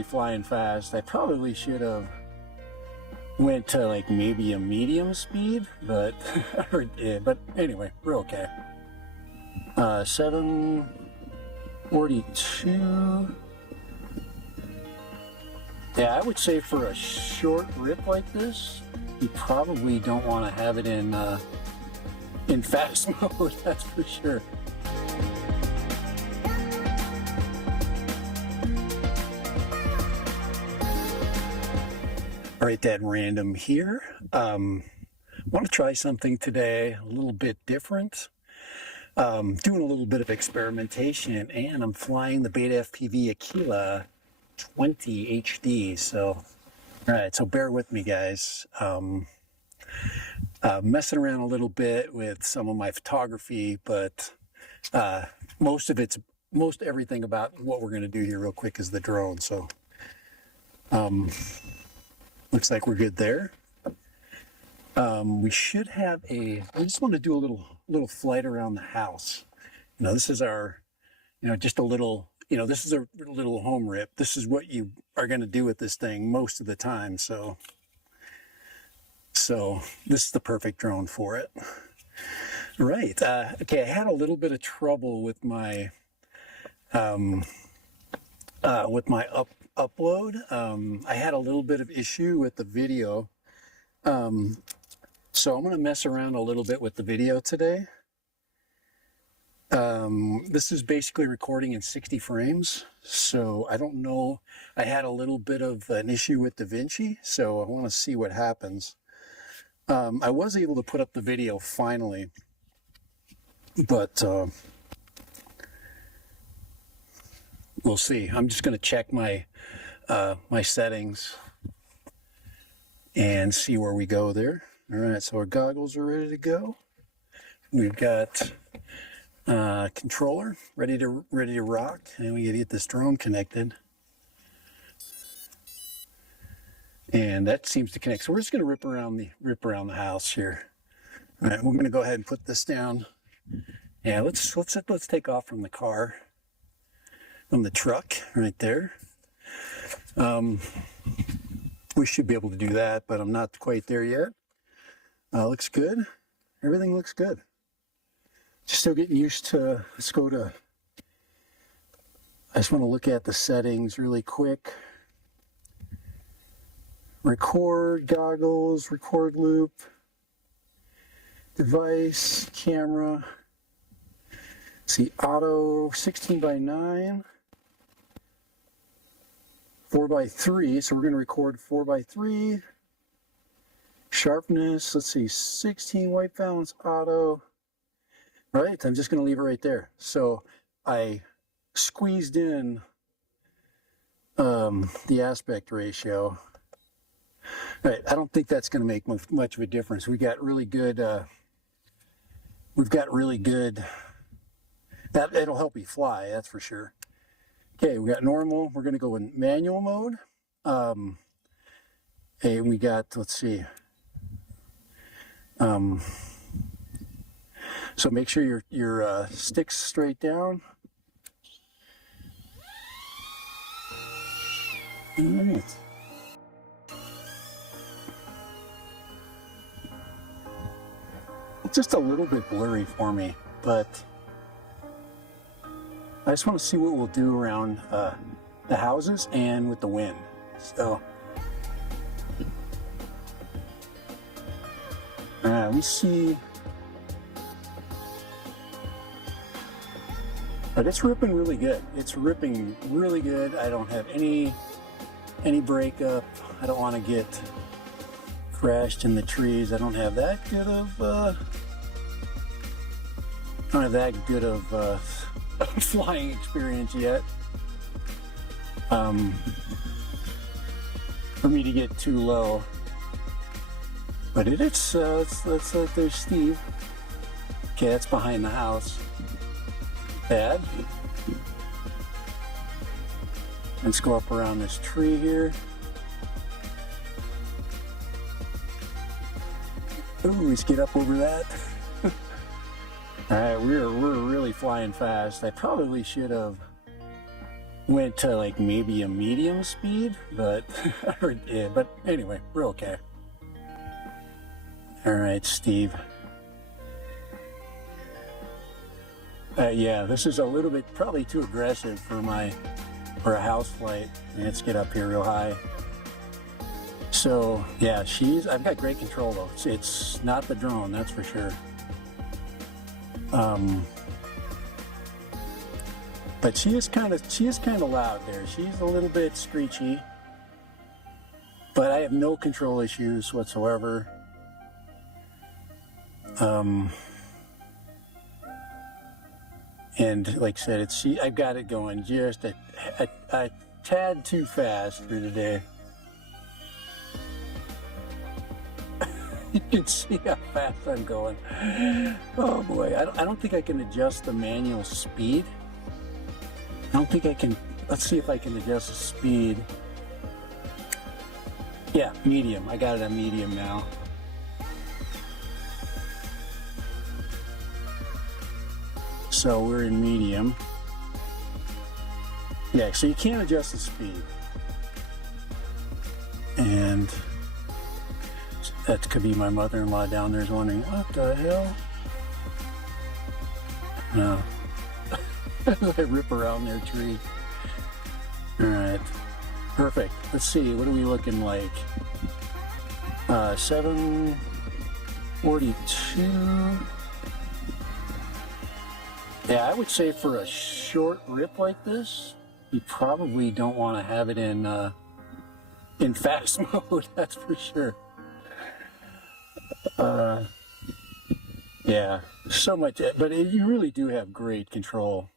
really flying fast. I probably should have went to like maybe a medium speed, but but anyway, we're okay. 742. Yeah, I would say for a short rip like this, you probably don't want to have it in fast mode, that's for sure. All right, that random here. Want to try something today a little bit different. Doing a little bit of experimentation, and I'm flying the BetaFPV Aquila 20 HD. So, all right, so bear with me, guys. Messing around a little bit with some of my photography, but most everything about what we're going to do here real quick is the drone. So, looks like we're good there. We should have I just want to do a little flight around the house. You know, this is our, just a little, this is a little home rip. This is what you are going to do with this thing most of the time. So this is the perfect drone for it. Right. Okay. I had a little bit of trouble with my, upload. I had a little bit of issue with the video. So I'm going to mess around a little bit with the video today. This is basically recording in 60 frames. So I don't know. I had a little bit of an issue with DaVinci, so I want to see what happens. I was able to put up the video finally, but we'll see. I'm just going to check my my settings and see where we go there. All right, so our goggles are ready to go. We've got controller ready to rock, and we got to get this drone connected. And that seems to connect. So we're just going to rip around the house here. All right, we're going to go ahead and put this down. Yeah, let's take off from the car, from the truck right there. We should be able to do that, but I'm not quite there yet. Looks good. Everything looks good. Just still getting used to, let's go to, I just want to look at the settings really quick. Record, goggles, record loop, device, camera. See, auto 16:9, 4:3, so we're going to record 4:3. Sharpness, let's see, 16 white balance auto. Right, I'm just going to leave it right there. So I squeezed in the aspect ratio. Right, I don't think that's going to make much of a difference. We've got really good, that it'll help you fly, that's for sure. Okay, we got normal. We're going to go in manual mode. And we got, let's see. So make sure your stick's straight down. All right. It's just a little bit blurry for me, but I just want to see what we'll do around the houses and with the wind. So, we see, but it's ripping really good. It's ripping really good. I don't have any breakup. I don't want to get crashed in the trees. I don't have that good of flying experience yet. For me to get too low. But it's there's Steve. Okay, that's behind the house. Bad. Let's go up around this tree here. Ooh, let's get up over that. All right, we're really flying fast. I probably should have went to like maybe a medium speed, but yeah, but anyway, we're okay. All right, Steve. Yeah, this is a little bit probably too aggressive for a house flight. Let's get up here real high. So yeah, I've got great control though. It's not the drone, that's for sure. But she is kind of loud there. She's a little bit screechy, but I have no control issues whatsoever. And like I said, I've got it going just a tad too fast for today. You can see how fast I'm going. Oh boy, I don't think I can adjust the manual speed. I don't think I can. Let's see if I can adjust the speed. Yeah, medium. I got it on medium now. So we're in medium. Yeah, so you can't adjust the speed. And that could be my mother-in-law down there is wondering, what the hell? No. I rip around their tree. All right, perfect. Let's see, what are we looking like? 742. Yeah, I would say for a short rip like this, you probably don't want to have it in fast mode. That's for sure. Yeah, so much, but you really do have great control.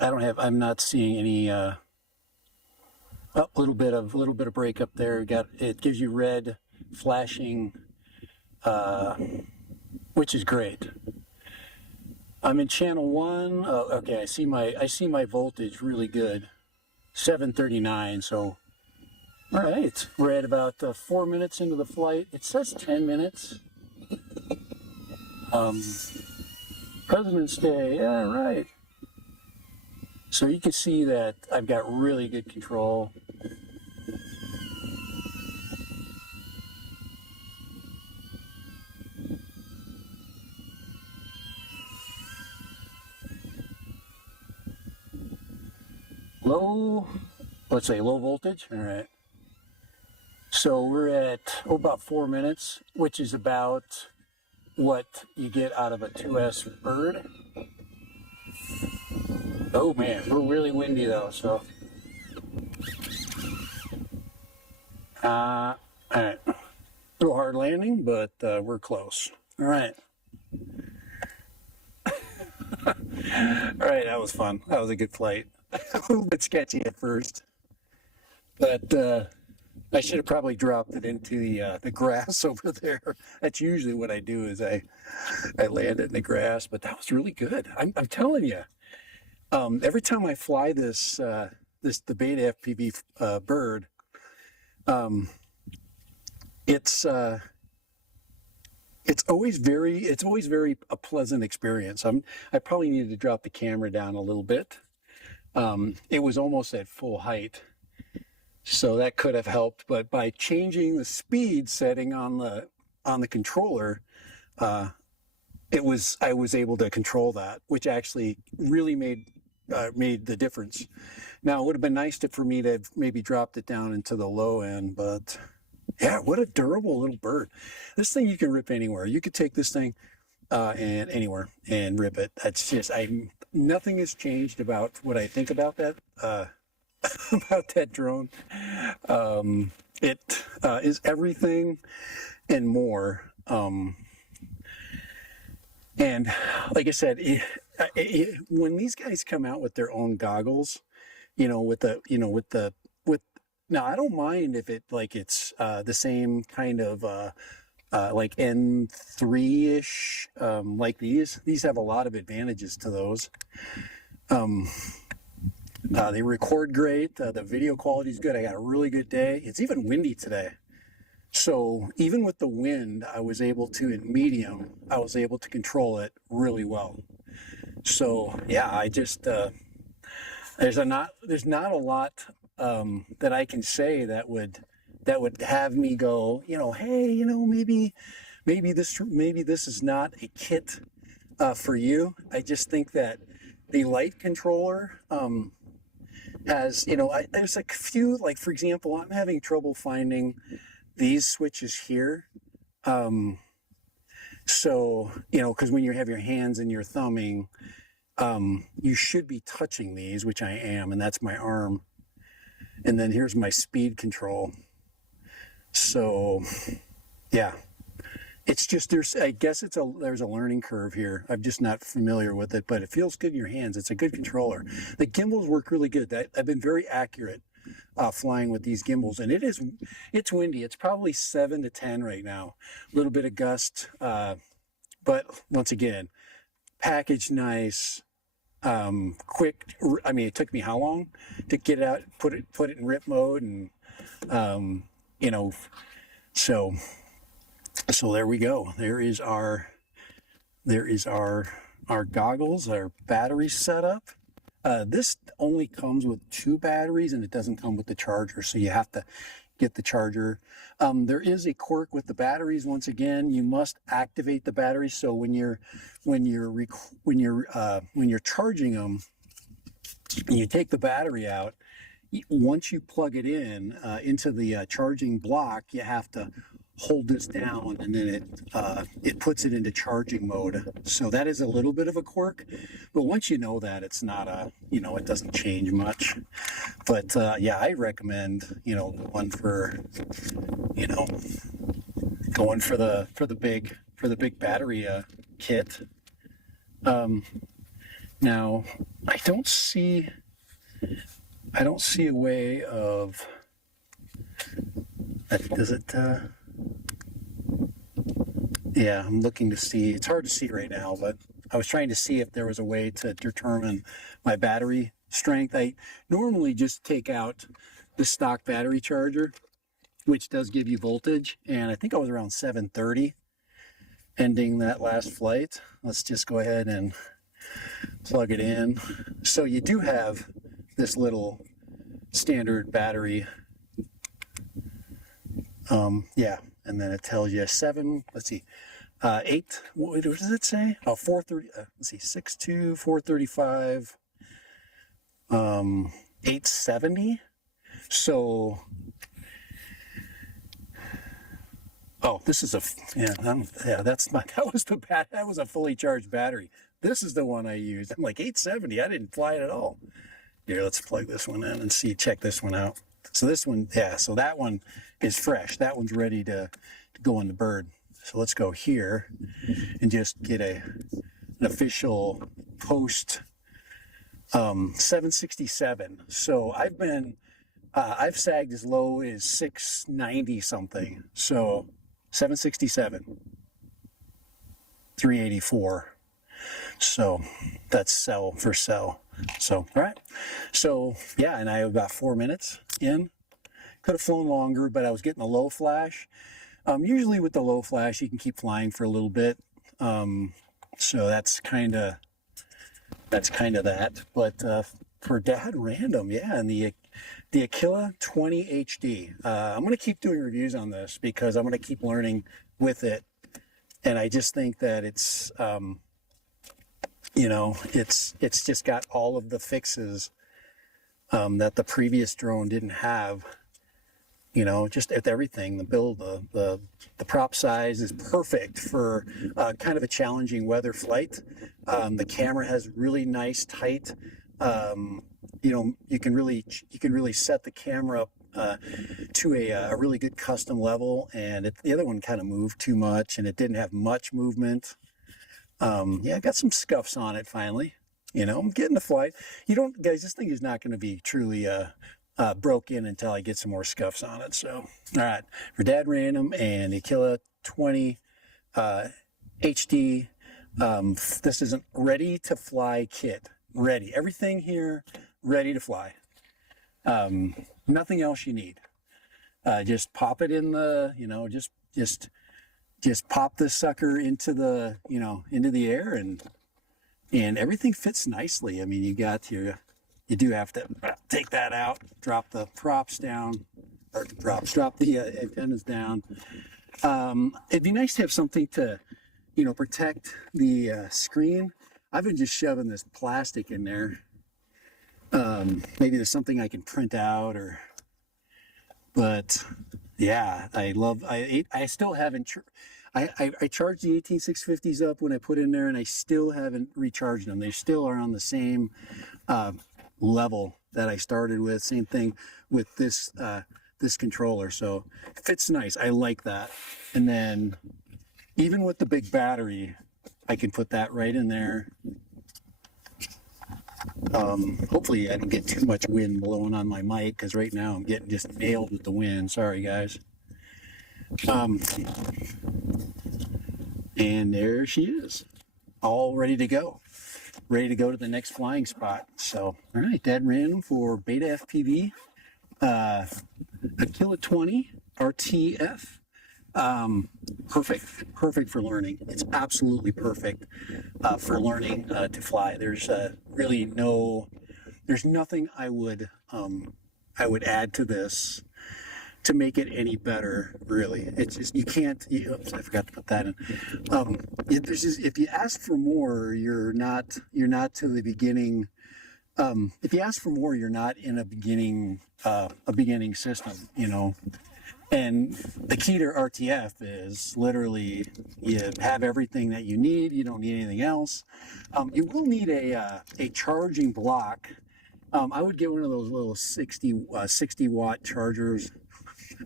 I'm not seeing any, a little bit of break up there. It gives you red flashing, which is great. I'm in channel 1. Oh, okay, I see my voltage really good, 739. So, all right, we're at about 4 minutes into the flight. It says 10 minutes. President's Day, yeah, right. So you can see that I've got really good control. Let's say low voltage, all right. So we're at about 4 minutes, which is about what you get out of a 2S bird. Oh man, we're really windy though, so. All right, a little hard landing, but we're close. All right. All right, that was fun. That was a good flight. A little bit sketchy at first, but I should have probably dropped it into the grass over there. That's usually what I do, is I land it in the grass. But that was really good. I'm telling you, every time I fly the BetaFPV bird, it's always very a pleasant experience. I probably needed to drop the camera down a little bit. It was almost at full height, so that could have helped. But by changing the speed setting on the controller, I was able to control that, which actually really made the difference. Now, it would have been nice for me to have maybe dropped it down into the low end, but yeah, what a durable little bird. This thing you can rip anywhere. You could take this thing and anywhere and rip it. That's just, nothing has changed about what I think about that about that drone. It is everything and more. And like I said, when these guys come out with their own goggles, now I don't mind if it's the same kind of like N3-ish, like these have a lot of advantages to those. They record great. The video quality is good. I got a really good day. It's even windy today. So even with the wind, I was able to control it really well. So yeah, I just, there's not a lot that I can say that would have me go, hey, maybe this is not a kit for you. I just think that the light controller has, there's a few, like for example, I'm having trouble finding these switches here. So, because when you have your hands and you're thumbing, you should be touching these, which I am, and that's my arm. And then here's my speed control. So, yeah, it's just, I guess there's a learning curve here. I'm just not familiar with it, but it feels good in your hands. It's a good controller. The gimbals work really good. I've been very accurate flying with these gimbals, and it's windy. It's probably 7 to 10 right now. A little bit of gust, but once again, packaged nice, quick. I mean, it took me how long to get it out, put it in rip mode, and so there we go. There is our goggles, our battery setup. This only comes with 2 batteries, and it doesn't come with the charger, so you have to get the charger. There is a quirk with the batteries. Once again, you must activate the batteries. So when you're charging them, and you take the battery out, once you plug it in into the charging block, you have to hold this down, and then it puts it into charging mode. So that is a little bit of a quirk, but once you know that, it's not it doesn't change much. But yeah, I recommend going for the big battery kit. Now I don't see a way of does it. Yeah, I'm looking to see. It's hard to see right now, but I was trying to see if there was a way to determine my battery strength. I normally just take out the stock battery charger, which does give you voltage, and I think I was around 730 ending that last flight. Let's just go ahead and plug it in. So you do have this little standard battery. Yeah, and then it tells you 7, let's see, 8, what does it say? Oh, 430, let's see, 6.2, 435, 870. So, oh, this is that was a fully charged battery. This is the one I used. I'm like 870, I didn't fly it at all. Here, let's plug this one in and check this one out. So this one, yeah, so that one is fresh. That one's ready to go on the bird. So let's go here and just get an official post 767. So I've sagged as low as 690 something. So 767, 384. So that's sell for sell. So, all right. So yeah, and I have about 4 minutes in. Could have flown longer, but I was getting a low flash. Usually with the low flash, you can keep flying for a little bit. So that's kind of that. But for Dad Random, yeah, and the Aquila20 HD. I'm going to keep doing reviews on this because I'm going to keep learning with it. And I just think that it's just got all of the fixes that the previous drone didn't have. Just at everything. The build, the prop size is perfect for kind of a challenging weather flight. The camera has really nice, tight. You can really set the camera up to a really good custom level. And the other one kind of moved too much, and it didn't have much movement. Yeah, I got some scuffs on it finally. I'm getting the flight. Guys, this thing is not going to be truly broke in until I get some more scuffs on it. So, all right, for Dad Random and the Aquila20 HD, this is a ready to fly kit. Ready, everything here ready to fly. Nothing else you need. Just pop it in the, just pop this sucker into the, into the air, and everything fits nicely. I mean, you got your you do have to take that out, drop the props down, or the props, drop the antennas down. It'd be nice to have something to, you know, protect the screen. I've been just shoving this plastic in there. Maybe there's something I can print out, or, but yeah, I still haven't, I charged the 18650s up when I put in there, and I still haven't recharged them. They still are on the same level that I started with. Same thing with this this controller, so it fits nice. I like that. And then even with the big battery, I can put that right in there. Hopefully I don't get too much wind blowing on my mic, because right now I'm getting just nailed with the wind. Sorry guys. And there she is, all ready to go to the next flying spot. So all right, dead random for BetaFPV Aquila20 RTF. Perfect for learning. It's absolutely perfect for learning to fly. There's really there's nothing I would add to this to make it any better, really. It's just, you can't, oops, I forgot to put that in. If you ask for more, you're not to the beginning. If you ask for more, you're not in a beginning system, you know. And the key to RTF is literally you have everything that you need. You don't need anything else. You will need a charging block. I would get one of those little 60 watt chargers.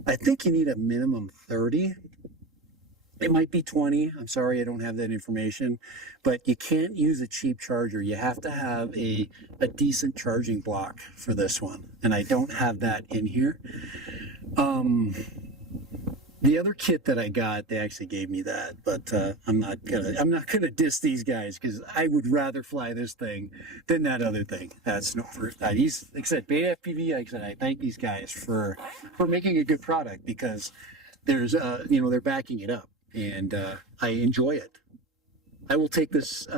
I think you need a minimum 30. It might be 20. I'm sorry, I don't have that information. But you can't use a cheap charger. You have to have a decent charging block for this one. And I don't have that in here. The other kit that I got, they actually gave me that, but I'm not gonna diss these guys, because I would rather fly this thing than that other thing. That's no first. Like I said, BetaFPV. Like I said, I thank these guys for making a good product, because there's you know, they're backing it up, and I enjoy it. I will take this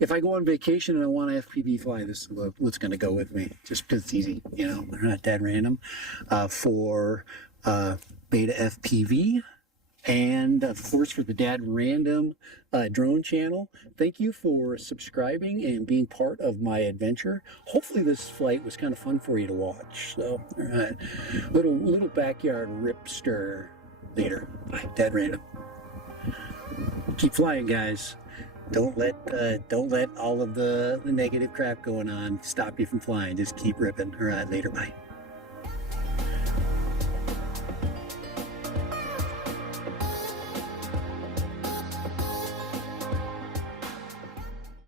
if I go on vacation and I want to FPV fly. This is what's going to go with me, just because it's easy. You know, they're not dead random for BetaFPV, and of course for the Dad Random drone channel. Thank you for subscribing and being part of my adventure. Hopefully this flight was kind of fun for you to watch. So, all right, little backyard ripster later. Bye, Dad Random. Keep flying, guys. Don't let all of the negative crap going on stop you from flying. Just keep ripping. All right, later, bye.